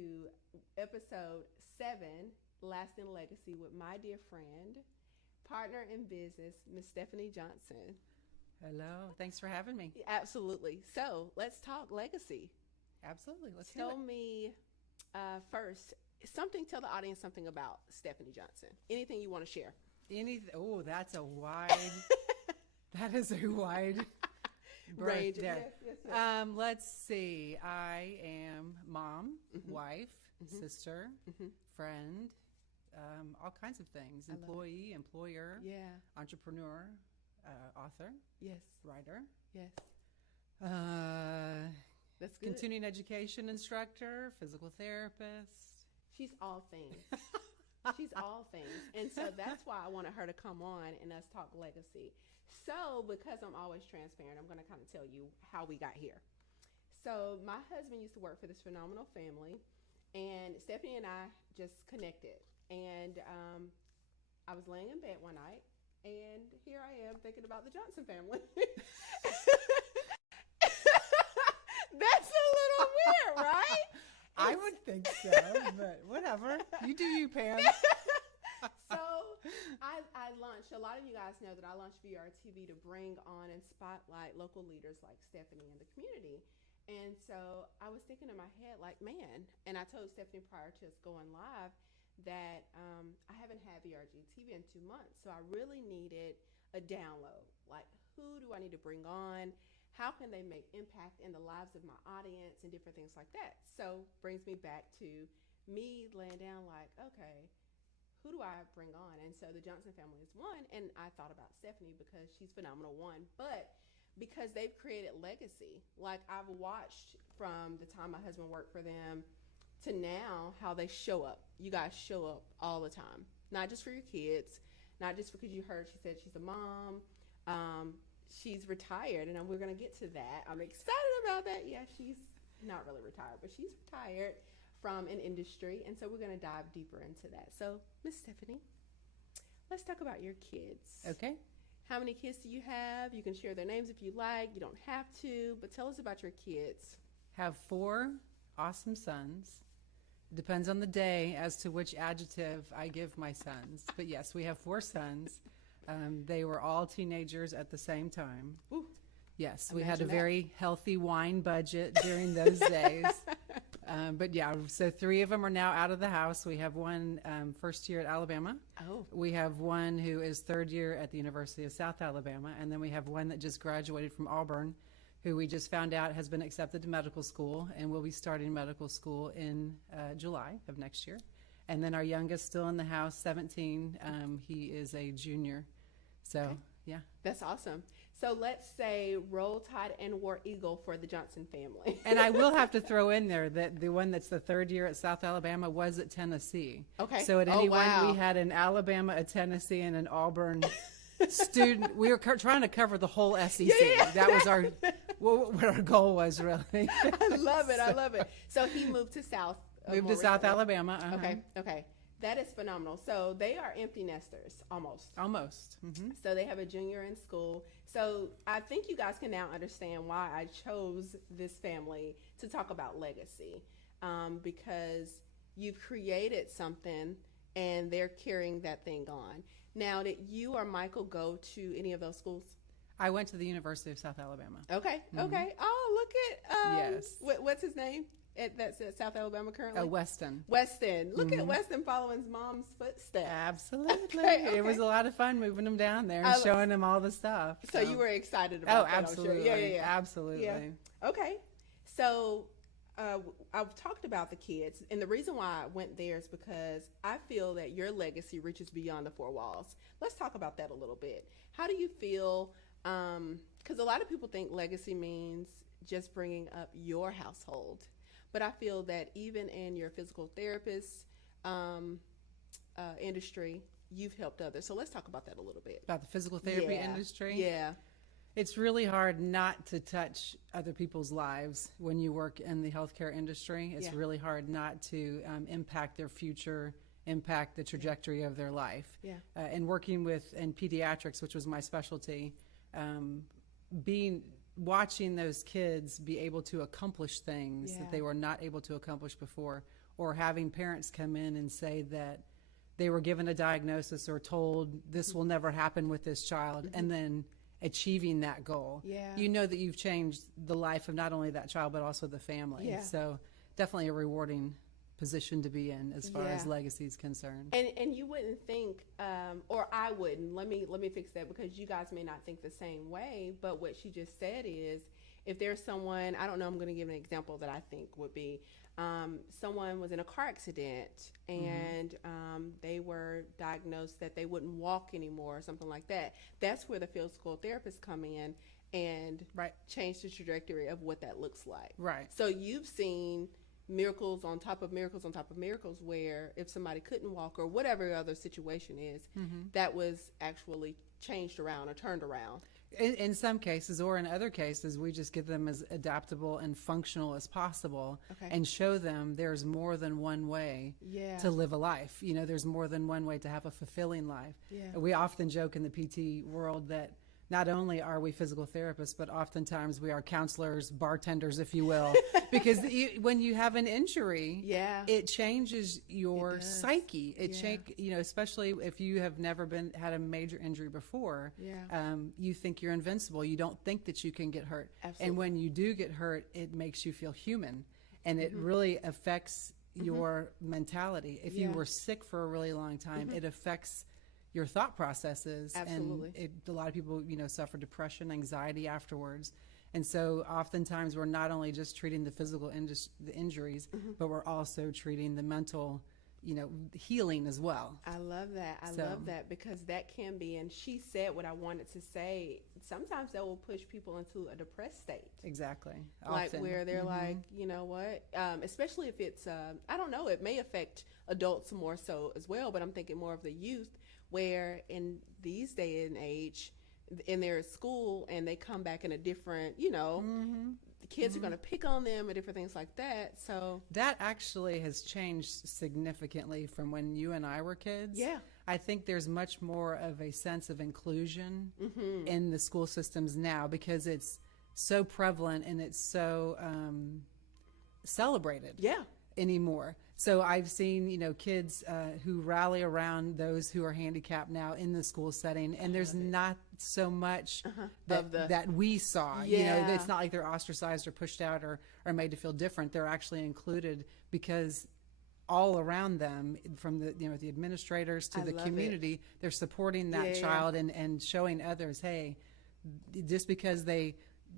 to episode 7, Lasting Legacy, with my dear friend, partner in business, Miss Stephanie Johnson. Hello. Thanks for having me. Absolutely. So let's talk legacy. Absolutely. Let's Tell do it. me first tell the audience something about Stephanie Johnson. Anything you want to share? Oh, that's a wide, that is a wide Range. there. Yes. Let's see. I am mom, wife, sister, friend, all kinds of things. Employee, employer, Yeah. entrepreneur, author, Yes. writer, Yes. That's good. continuing education instructor, physical therapist. She's all things. She's all things. And so that's why I wanted her to come on and us talk legacy. So because I'm always transparent, I'm going to kind of tell you how we got here. So my husband used to work for this phenomenal family, and Stephanie and I just connected. And I was laying in bed one night, and here I am thinking about the Johnson family. That's a little weird, right? I would think so, but whatever. You do you, Pam. So I launched, a lot of you guys know that I launched VRG to bring on and spotlight local leaders like Stephanie in the community. And so I was thinking in my head, like, man, and I told Stephanie prior to us going live that I haven't had VRG TV in 2 months. So I really needed a download. Like, who do I need to bring on? How can they make impact in the lives of my audience and different things like that? So brings me back to me laying down like, okay, who do I bring on? And so the Johnson family is one. And I thought about Stephanie because she's phenomenal, one. But because they've created legacy. Like, I've watched from the time my husband worked for them to now how they show up. You guys show up all the time. Not just for your kids, not just because you heard she said she's a mom. She's retired, and we're going to get to that. I'm excited about that. Yeah, she's not really retired, but she's retired from an industry, and so we're going to dive deeper into that. So, Miss Stephanie, let's talk about your kids. Okay. How many kids do you have? You can share their names if you like. You don't have to, but tell us about your kids. Have 4 awesome sons. Depends on the day as to which adjective I give my sons. But yes, we have 4 sons. They were all teenagers at the same time. Ooh, Yes, we had a imagine that. very healthy wine budget during those days. But yeah, so 3 of them are now out of the house. We have one first year at Alabama. Oh, We have one who is 3rd year at the University of South Alabama. And then we have one that just graduated from Auburn, who we just found out has been accepted to medical school and will be starting medical school in July of next year. And then our youngest still in the house, 17. He is a junior. So, Okay. yeah. that's awesome. So let's say Roll Tide and War Eagle for the Johnson family. And I will have to throw in there that the one that's the 3rd year at South Alabama was at Tennessee. Okay. So at Oh, any one, wow. we had an Alabama, a Tennessee, and an Auburn student. We were trying to cover the whole SEC. Yeah. That was what our goal was, really. I love it. I love it. So he moved to South. Moved more to South recently. Alabama. Okay. Okay. That is phenomenal. So they are empty nesters almost. Almost. So they have a junior in school. So I think you guys can now understand why I chose this family to talk about legacy, because you've created something and they're carrying that thing on. Now, did you or Michael go to any of those schools? I went to the University of South Alabama. Okay. Okay. Oh, look at Yes. what's his name? That's at South Alabama currently. Weston. Weston. Look at Weston following his mom's footsteps. Absolutely. Okay. It was a lot of fun moving them down there and I- showing them all the stuff. So you were excited Oh, about that, absolutely. I'm sure. Yeah. Absolutely. Yeah. Okay. So I've talked about the kids, and the reason why I went there is because I feel that your legacy reaches beyond the 4 walls. Let's talk about that a little bit. How do you feel? Because a lot of people think legacy means just bringing up your household. But I feel that even in your physical therapist industry, you've helped others. So let's talk about that a little bit. About the physical therapy Yeah. industry. Yeah. It's really hard not to touch other people's lives when you work in the healthcare industry. It's Yeah. really hard not to impact their future, impact the trajectory of their life. Yeah. And working in pediatrics, which was my specialty, watching those kids be able to accomplish things Yeah. that they were not able to accomplish before, or having parents come in and say that they were given a diagnosis or told this will never happen with this child, and then achieving that goal. Yeah. You know that you've changed the life of not only that child, but also the family. Yeah. So definitely a rewarding position to be in as far as Yeah. legacy is concerned. And you wouldn't think, or I wouldn't. Let me fix that, because you guys may not think the same way. But what she just said is, if there's someone, I don't know, I'm going to give an example that I think would be, someone was in a car accident and they were diagnosed that they wouldn't walk anymore or something like that. That's where the physical therapists come in and Right. change the trajectory of what that looks like. Right. So you've seen miracles on top of miracles on top of miracles, where if somebody couldn't walk or whatever other situation is, that was actually changed around or turned around. In some cases, or in other cases, we just get them as adaptable and functional as possible, Okay. and show them there's more than one way Yeah. to live a life. You know, there's more than one way to have a fulfilling life. Yeah. We often joke in the PT world that not only are we physical therapists, but oftentimes we are counselors, bartenders, if you will, because when you have an injury, Yeah. it changes your It does. psyche. It Yeah. change, you know, especially if you have never had a major injury before. Yeah. You think you're invincible. You don't think that you can get hurt. Absolutely. And when you do get hurt, it makes you feel human, and it really affects your mentality. If you Yeah. were sick for a really long time, it affects your thought processes. Absolutely. And a lot of people, you know, suffer depression, anxiety afterwards. And so oftentimes we're not only just treating the physical the injuries, but we're also treating the mental, you know, healing as well. I love that. I So- love that, because that can be, and she said what I wanted to say, sometimes that will push people into a depressed state. Exactly. Like Often. where they're like, you know what, especially if it's, I don't know, it may affect adults more so as well, but I'm thinking more of the youth, where in these day and age, in their school, and they come back in a different, you know, the kids are going to pick on them and different things like that. So That actually has changed significantly from when you and I were kids. Yeah. I think there's much more of a sense of inclusion in the school systems now, because it's so prevalent and it's so celebrated yeah, anymore. So I've seen, you know, kids who rally around those who are handicapped now in the school setting, and there's not so much that we saw. You know, Yeah. it's not like they're ostracized or pushed out or made to feel different. They're actually included, because all around them, from the, you know, the administrators to I the love community, they're supporting that Yeah, yeah. child and showing others, hey, just because they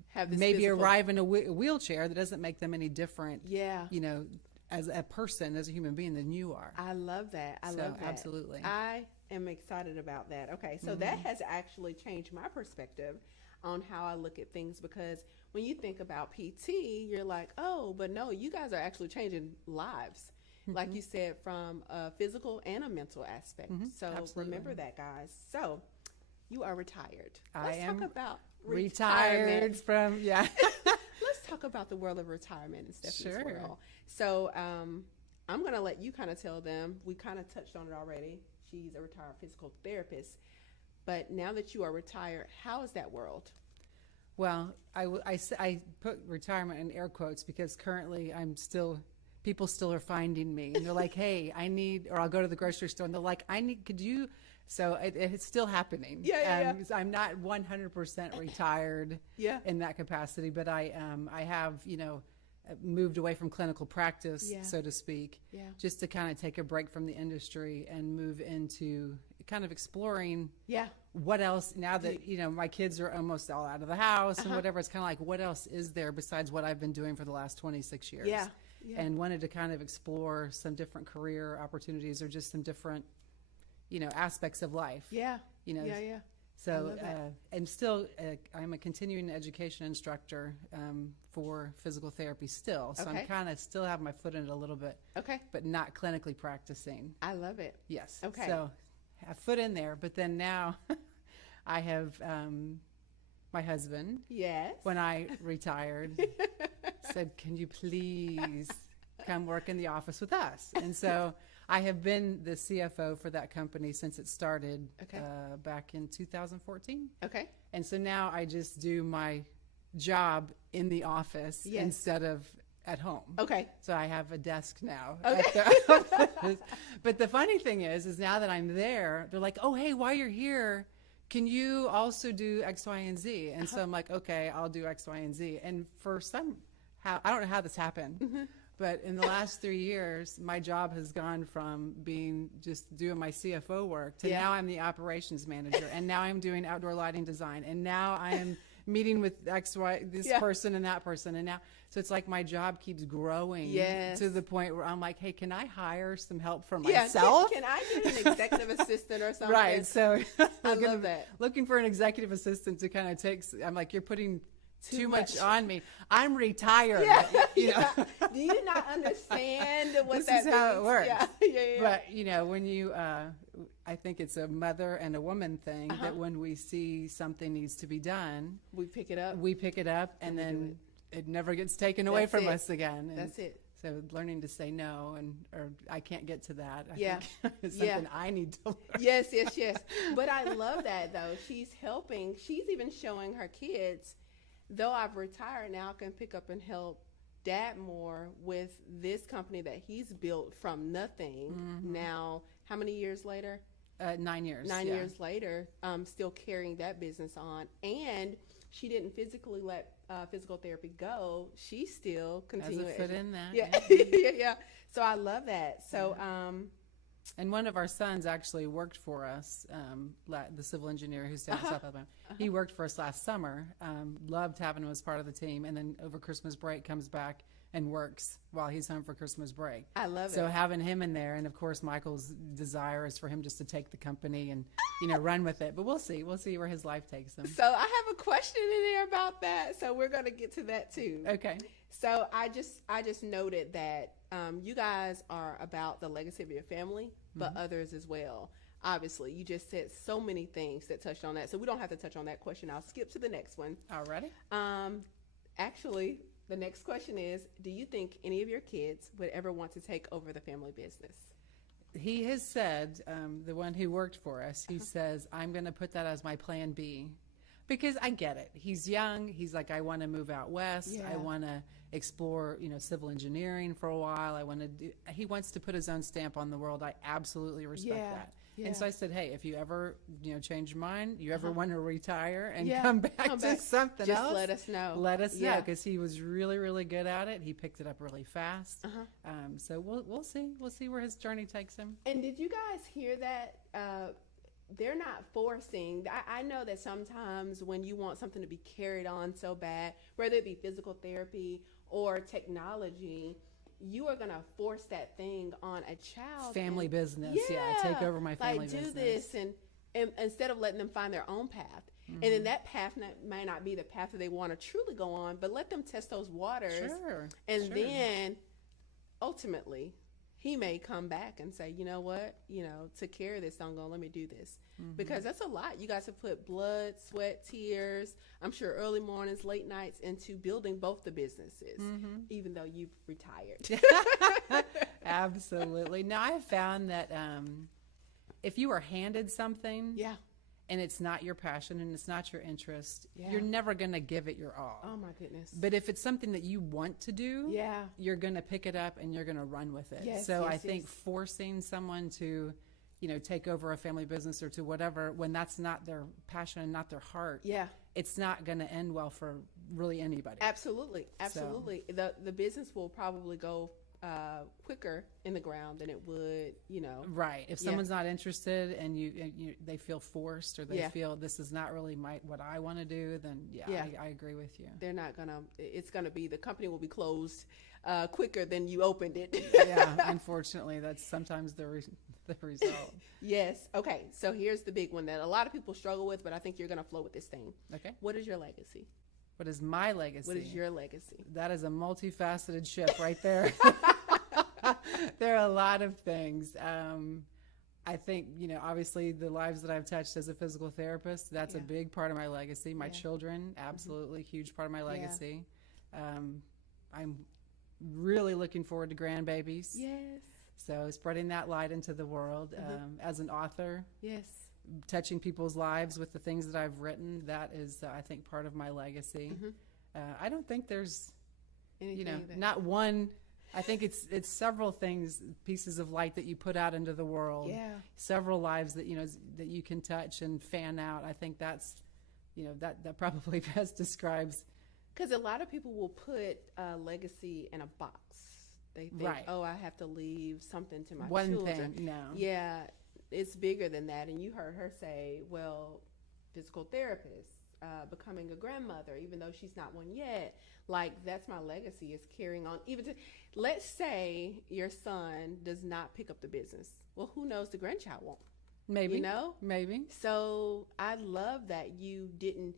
have this maybe physical- arrive in a wheelchair, that doesn't make them any different. Yeah. You know, as a person, as a human being, than you are. I love that. I So, love that. absolutely. I am excited about that. Okay, so that has actually changed my perspective on how I look at things, because when you think about PT, you're like, oh, but no, you guys are actually changing lives. Like you said, from a physical and a mental aspect. So absolutely. remember that, guys. So you are retired. I Let's am talk about Retired retirement. from, yeah. Let's talk about the world of retirement in Stephanie's Sure. world. So I'm going to let you kind of tell them. We kind of touched on it already. She's a retired physical therapist. But now that you are retired, how is that world? Well, I put retirement in air quotes, because currently people still are finding me, and they're like, hey, I need, or I'll go to the grocery store and they're like, could you, so it's still happening. Yeah. So I'm not 100% retired Yeah. in that capacity, but I have, you know, moved away from clinical practice, Yeah. so to speak, Yeah. just to kind of take a break from the industry and move into kind of exploring Yeah. what else, now that, you know, my kids are almost all out of the house and whatever. It's kind of like, what else is there besides what I've been doing for the last 26 years? Yeah. And wanted to kind of explore some different career opportunities, or just some different, you know, aspects of life. Yeah. You know, Yeah. I So, love that. and still, I'm a continuing education instructor for physical therapy still. So Okay. I'm kind of still have my foot in it a little bit, Okay. but not clinically practicing. I love it. Yes. Okay. So have foot in there, but then now I have my husband, Yes. when I retired, said, can you please come work in the office with us? And so I have been the CFO for that company since it started Okay. back in 2014. Okay. And so now I just do my job in the office Yes. instead of at home. Okay. So I have a desk now. Okay. But the funny thing is now that I'm there, they're like, oh, hey, while you're here, can you also do X, Y, and Z? And so I'm like, okay, I'll do X, Y, and Z. And for I don't know how this happened, but in the last 3 years, my job has gone from being just doing my CFO work to now I'm the operations manager, and now I'm doing outdoor lighting design, and now I am meeting with this person and that person, and now so it's like my job keeps growing to the point where I'm like, hey, can I hire some help for myself? Can I get an executive assistant or something? Right. So I love that. Looking for an executive assistant to kind of take. I'm like, you're putting too much on me. I'm retired. Yeah. You know? Do you not understand what this that is means? how it works. Yeah. But when you, I think it's a mother and a woman thing that when we see something needs to be done, we pick it up. and then it never gets taken away from us again. And that's it. So learning to say no, or I can't get to that. I think is Yeah. something I need to learn. Yes. But I love that though. She's helping. She's even showing her kids, though I've retired now, I can pick up and help Dad more with this company that he's built from nothing. Now, how many years later? 9 years. 9 years later, still carrying that business on. And she didn't physically let physical therapy go. She still continued. Has a foot in that. Yeah. So I love that. So, and one of our sons actually worked for us, the civil engineer who's down in South Alabama. He worked for us last summer, loved having him as part of the team, and then over Christmas break comes back and works while he's home for Christmas break. I love it. So having him in there, and of course Michael's desire is for him just to take the company and run with it. But we'll see where his life takes him. So I have a question in there about that. So we're going to get to that too. Okay. So I just noted that you guys are about the legacy of your family, but others as well. Obviously, you just said so many things that touched on that. So we don't have to touch on that question. I'll skip to the next one. Alrighty. Actually, the next question is, do you think any of your kids would ever want to take over the family business? He has said, the one who worked for us, he says, I'm going to put that as my plan B. Because I get it. He's young. He's like, I want to move out west. Yeah. I want to explore, civil engineering for a while. He wants to put his own stamp on the world. I absolutely respect that. Yeah. And so I said, hey, if you ever, change your mind, you ever want to retire and Yeah, come back to something just else, let us know. Let us know, because he was really, really good at it. He picked it up really fast. So we'll see. We'll see where his journey takes him. And did you guys hear that? They're not forcing. I know that sometimes when you want something to be carried on so bad, whether it be physical therapy or technology, you are going to force that thing on a child. Family business. Yeah. Take over my family business. Do this. And instead of letting them find their own path. And then that path may not be the path that they want to truly go on, but let them test those waters. Sure. And then ultimately, he may come back and say, you know what, to carry this, I'm going to let me do this. Because that's a lot. You guys have put blood, sweat, tears, I'm sure early mornings, late nights into building both the businesses, even though you've retired. Absolutely. Now, I've found that if you are handed something and it's not your passion and it's not your interest, you're never going to give it your all. Oh, my goodness. But if it's something that you want to do, you're going to pick it up and you're going to run with it. I think forcing someone to, take over a family business or to whatever, when that's not their passion and not their heart, it's not going to end well for really anybody. Absolutely. The business will probably go quicker in the ground than it would, Right. If someone's not interested and they feel forced or they feel this is not really what I want to do, then I agree with you. They're not gonna. It's gonna be, the company will be closed quicker than you opened it. Unfortunately, that's sometimes the result. Yes. Okay. So here's the big one that a lot of people struggle with, but I think you're gonna flow with this thing. Okay. What is your legacy? What is my legacy? What is your legacy? That is a multifaceted ship right there. There are a lot of things. I think, obviously the lives that I've touched as a physical therapist, that's a big part of my legacy. My children, absolutely huge part of my legacy. I'm really looking forward to grandbabies. Yes. So spreading that light into the world. As an author. Yes. Touching people's lives with the things that I've written, that is, I think, part of my legacy. I don't think there's not one. I think it's several things, pieces of light that you put out into the world. Yeah. Several lives that that you can touch and fan out. I think that's, that probably best describes. Because a lot of people will put a legacy in a box. They think, Right. oh, I have to leave something to my One children. thing, no. Yeah, it's bigger than that. And you heard her say, well, physical therapist, becoming a grandmother, even though she's not one yet. Like, that's my legacy, is carrying on. Even to, let's say your son does not pick up the business. Well, who knows, the grandchild won't. Maybe. Maybe. So I love that you didn't.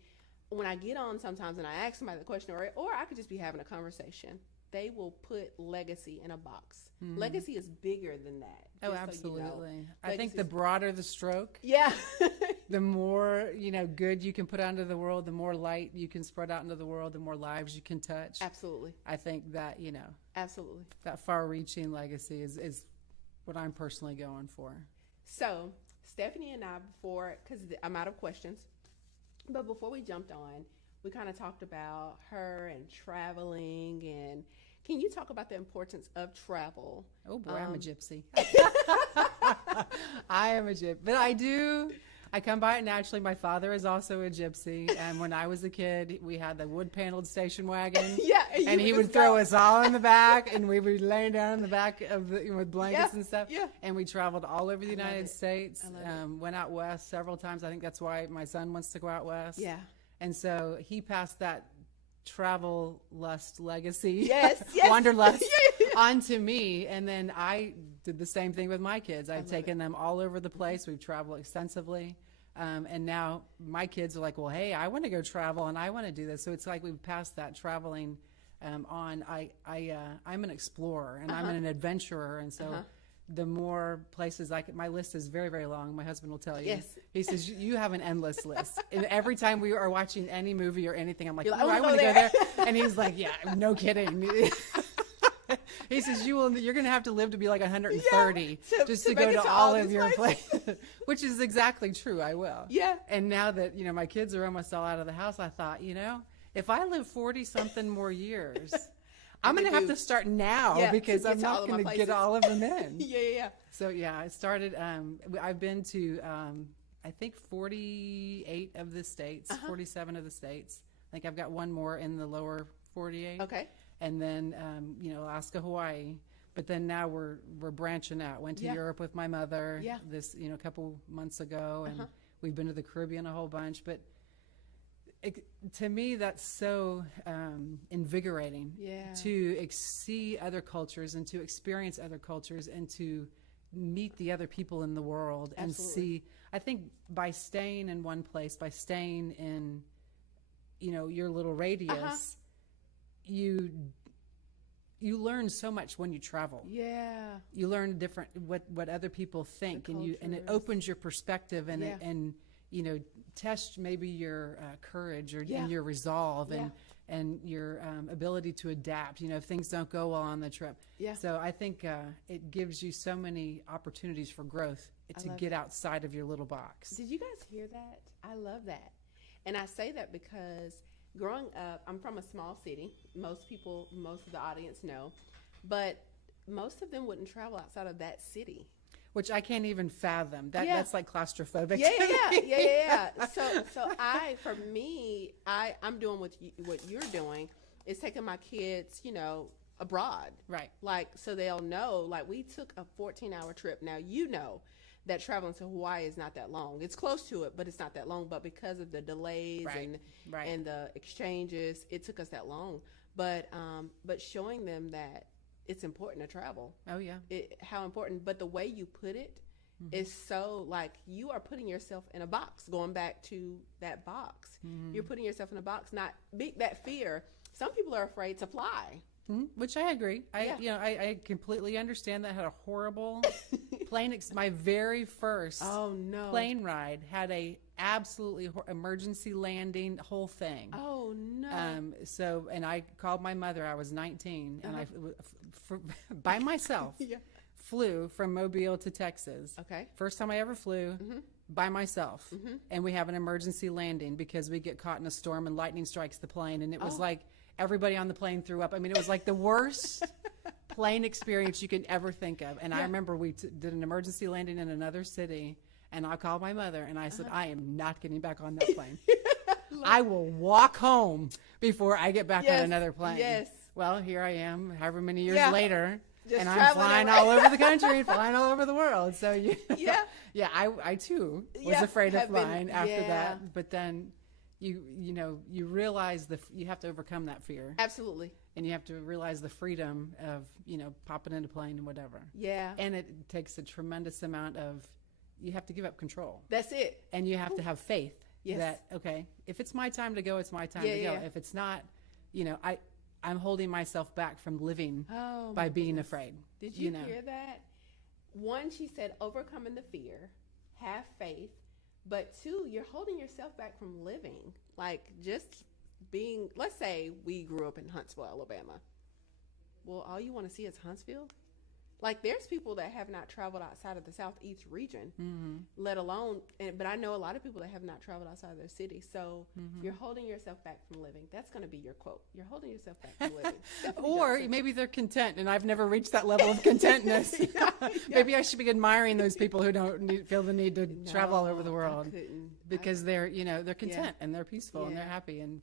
When I get on sometimes and I ask somebody the question, or I could just be having a conversation, they will put legacy in a box. Mm-hmm. Legacy is bigger than that. Oh, absolutely. So you know. I think Legacy's, the broader the stroke, yeah, the more, good you can put out into the world, the more light you can spread out into the world, the more lives you can touch. Absolutely. I think that, absolutely, that far-reaching legacy is what I'm personally going for. So Stephanie and I, because I'm out of questions, but before we jumped on, we kind of talked about her and traveling. And can you talk about the importance of travel? Oh boy, I'm a gypsy. I am a gypsy, but I come by it naturally. My father is also a gypsy, and when I was a kid, we had the wood-paneled station wagon. Yeah, and he would throw us all in the back, and we would lay down in the back of with blankets and stuff. Yeah. And we traveled all over the United States. Went out west several times. I think that's why my son wants to go out west. Yeah. And so he passed that travel lust legacy, yes. wanderlust, onto me. And then I did the same thing with my kids. I've taken them all over the place. We've traveled extensively. And now my kids are like, well, hey, I want to go travel and I want to do this. So it's like we've passed that traveling on. I'm an explorer and I'm an adventurer. And so the more places my list is very, very long. My husband will tell you. Yes. He says, you have an endless list. And every time we are watching any movie or anything, I'm like, I want to go there. And he's like, yeah, no kidding. He says, you're going to have to live to be like 130 just to go to all of your places, which is exactly true. I will. Yeah. And now that, my kids are almost all out of the house, I thought, if I live 40 something more years, I'm going to have to start now because I'm not going to get all of them in. Yeah. So I started, I've been to, I think 48 of the states, 47 of the states. I think I've got one more in the lower 48. Okay. And then, Alaska, Hawaii. But then now we're branching out. Went to Europe with my mother this, a couple months ago. And we've been to the Caribbean a whole bunch. But to me, that's so invigorating to see other cultures and to experience other cultures and to meet the other people in the world. Absolutely. And see, I think by staying in one place, by staying in, your little radius, you learn so much when you travel. Yeah. You learn different what other people think, and it opens your perspective and it test maybe your courage and your resolve and your ability to adapt. If things don't go well on the trip. Yeah. So I think it gives you so many opportunities for growth to get outside of your little box. Did you guys hear that? I love that, and I say that because growing up, I'm from a small city. Most of the audience know, but most of them wouldn't travel outside of that city. Which I can't even fathom. That's like claustrophobic. Yeah. So I'm doing what you're doing is taking my kids, abroad. Right. Like, so they'll know, like we took a 14-hour trip. Now, that traveling to Hawaii is not that long. It's close to it, but it's not that long. But because of the delays and the exchanges, it took us that long. But showing them that it's important to travel. Oh yeah. How important. But the way you put it is so like you are putting yourself in a box. Going back to that box, you're putting yourself in a box. Not that fear. Some people are afraid to fly. Which I agree. I completely understand that. I had a horrible plane. My very first plane ride had a absolutely emergency landing, whole thing. Oh no. And I called my mother. I was 19, and I by myself flew from Mobile to Texas. Okay. First time I ever flew. By myself, and we have an emergency landing because we get caught in a storm and lightning strikes the plane, and it was like everybody on the plane threw up. I mean, it was like the worst plane experience you can ever think of. And I remember we did an emergency landing in another city, and I called my mother and I said, I am not getting back on that plane. I will walk home before I get back on another plane. Yes. Well, here I am, however many years later, just and I'm flying all over the country, flying all over the world. So I too was afraid of flying after that. But then you realize you have to overcome that fear. Absolutely. And you have to realize the freedom of, popping into plane and whatever. Yeah. And it takes a tremendous amount of, you have to give up control. That's it. And you have to have faith that, okay, if it's my time to go, it's my time to go. If it's not, I'm holding myself back from living by being afraid. Did you hear that? One, she said, overcoming the fear, have faith. But two, you're holding yourself back from living. Like just being, let's say we grew up in Huntsville, Alabama. Well, all you want to see is Huntsville? Like there's people that have not traveled outside of the Southeast region, let alone, but I know a lot of people that have not traveled outside of their city. So you're holding yourself back from living. That's going to be your quote. You're holding yourself back from living. Or maybe they're content, and I've never reached that level of contentness. Maybe I should be admiring those people who don't feel the need to travel all over the world because they're content and they're peaceful and they're happy. And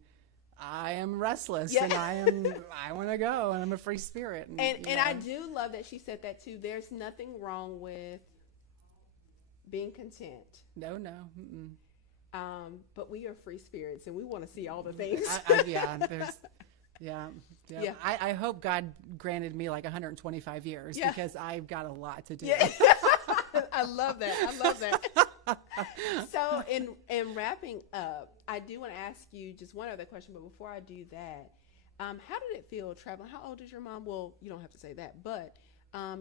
I am restless and I want to go, and I'm a free spirit. And I do love that she said that too. There's nothing wrong with being content. No. But we are free spirits and we want to see all the things. I hope God granted me like 125 years because I've got a lot to do. Yeah. I love that. So in wrapping up, I do want to ask you just one other question, but before I do that, how did it feel traveling? How old is your mom? Well, you don't have to say that, but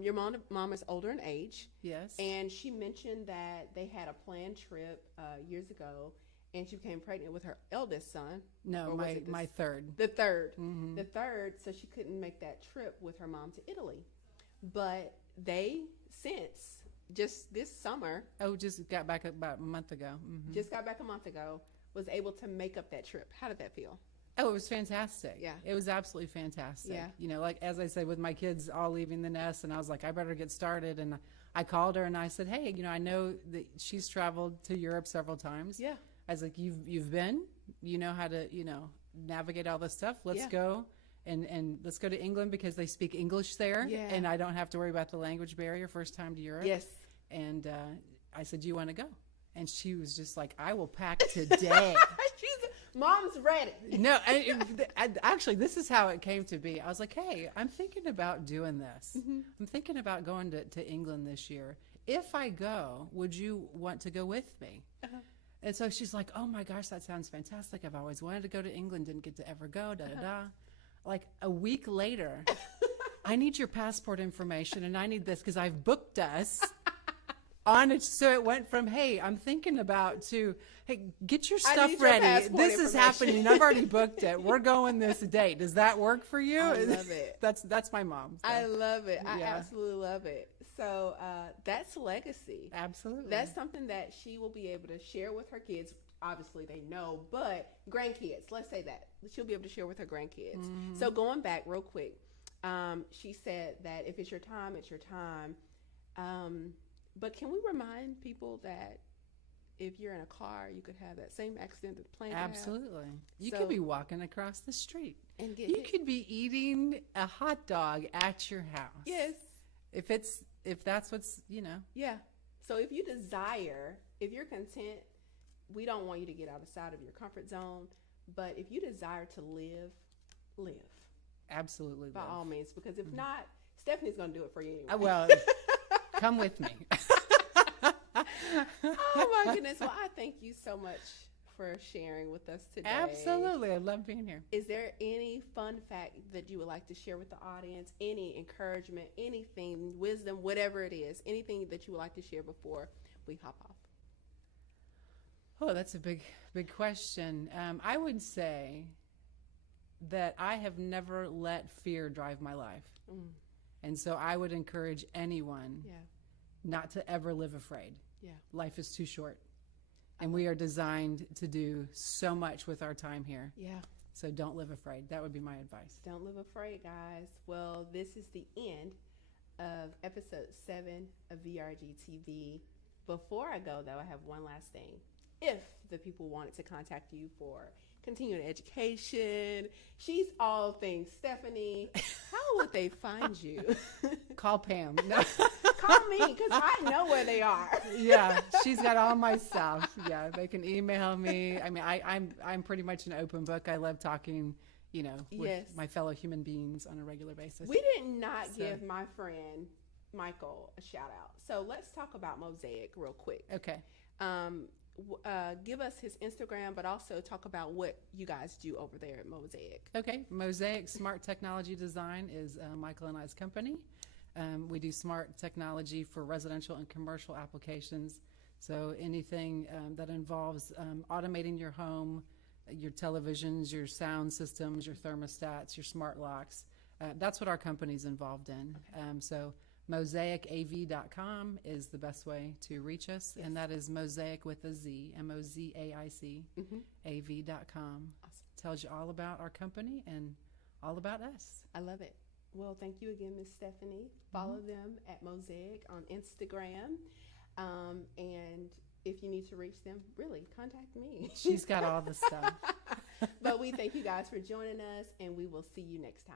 your mom is older in age. Yes. And she mentioned that they had a planned trip years ago, and she became pregnant with her eldest son. No, my third. The third. Mm-hmm. The third, so she couldn't make that trip with her mom to Italy. But they since just this summer. Just got back about a month ago. Mm-hmm. Just got back a month ago. Was able to make up that trip. How did that feel? Oh, it was fantastic. Yeah. It was absolutely fantastic. Yeah. Like as I said, with my kids all leaving the nest, and I was like, I better get started. And I called her and I said, hey, I know that she's traveled to Europe several times. Yeah. I was like, you've been, you know how to, navigate all this stuff. Let's go. And let's go to England because they speak English there. Yeah. And I don't have to worry about the language barrier first time to Europe. Yes. And I said, do you want to go? And she was just like, I will pack today. Mom's ready. No, actually, this is how it came to be. I was like, hey, I'm thinking about doing this. Mm-hmm. I'm thinking about going to England this year. If I go, would you want to go with me? Uh-huh. And so she's like, oh my gosh, that sounds fantastic. I've always wanted to go to England, didn't get to ever go, da-da-da. Like a week later, I need your passport information and I need this because I've booked us on it. So it went from, hey, I'm thinking about to, hey, get your stuff ready. This is happening. I've already booked it. We're going this date. Does that work for you? I love it. That's my mom. So. I love it. I absolutely love it. So that's legacy. Absolutely. That's something that she will be able to share with her kids. Obviously, they know, but grandkids, let's say that. She'll be able to share with her grandkids. Mm-hmm. So going back real quick, she said that if it's your time, it's your time. But can we remind people that if you're in a car, you could have that same accident that the plane Absolutely. You could be walking across the street. And get you hit. Could be eating a hot dog at your house. Yes. If that's what's, Yeah. So if you desire, if you're content, we don't want you to get outside of your comfort zone. But if you desire to live. Absolutely. By all means. Because if not, Stephanie's going to do it for you anyway. Well, come with me. Oh my goodness. Well, I thank you so much for sharing with us today. Absolutely. I love being here. Is there any fun fact that you would like to share with the audience? Any encouragement, anything, wisdom, whatever it is, anything that you would like to share before we hop off? Oh, that's a big question. I would say that I have never let fear drive my life. Mm. And so I would encourage anyone not to ever live afraid. Yeah. Life is too short. And we are designed to do so much with our time here. Yeah. So don't live afraid. That would be my advice. Don't live afraid, guys. Well, this is the end of episode 7 of VRG TV. Before I go, though, I have one last thing. If the people wanted to contact you for continuing education, she's all things Stephanie, how would they find you? Call Pam. No. Call me, because I know where they are. Yeah, she's got all my stuff. Yeah, they can email me. I mean, I'm pretty much an open book. I love talking, with my fellow human beings on a regular basis. We did not give my friend Michael a shout out. So let's talk about Mosaic real quick. Okay. Give us his Instagram, but also talk about what you guys do over there at Mosaic. Okay. Mosaic Smart Technology Design is Michael and I's company. We do smart technology for residential and commercial applications. So anything that involves automating your home, your televisions, your sound systems, your thermostats, your smart locks. That's what our company's involved in. So MosaicAV.com is the best way to reach us. Yes. And that is Mosaic with a Z, MOZAIC, AV.com. Awesome. Tells you all about our company and all about us. I love it. Well, thank you again, Miss Stephanie. Follow them at Mosaic on Instagram. And if you need to reach them, really, contact me. She's got all the stuff. But we thank you guys for joining us, and we will see you next time.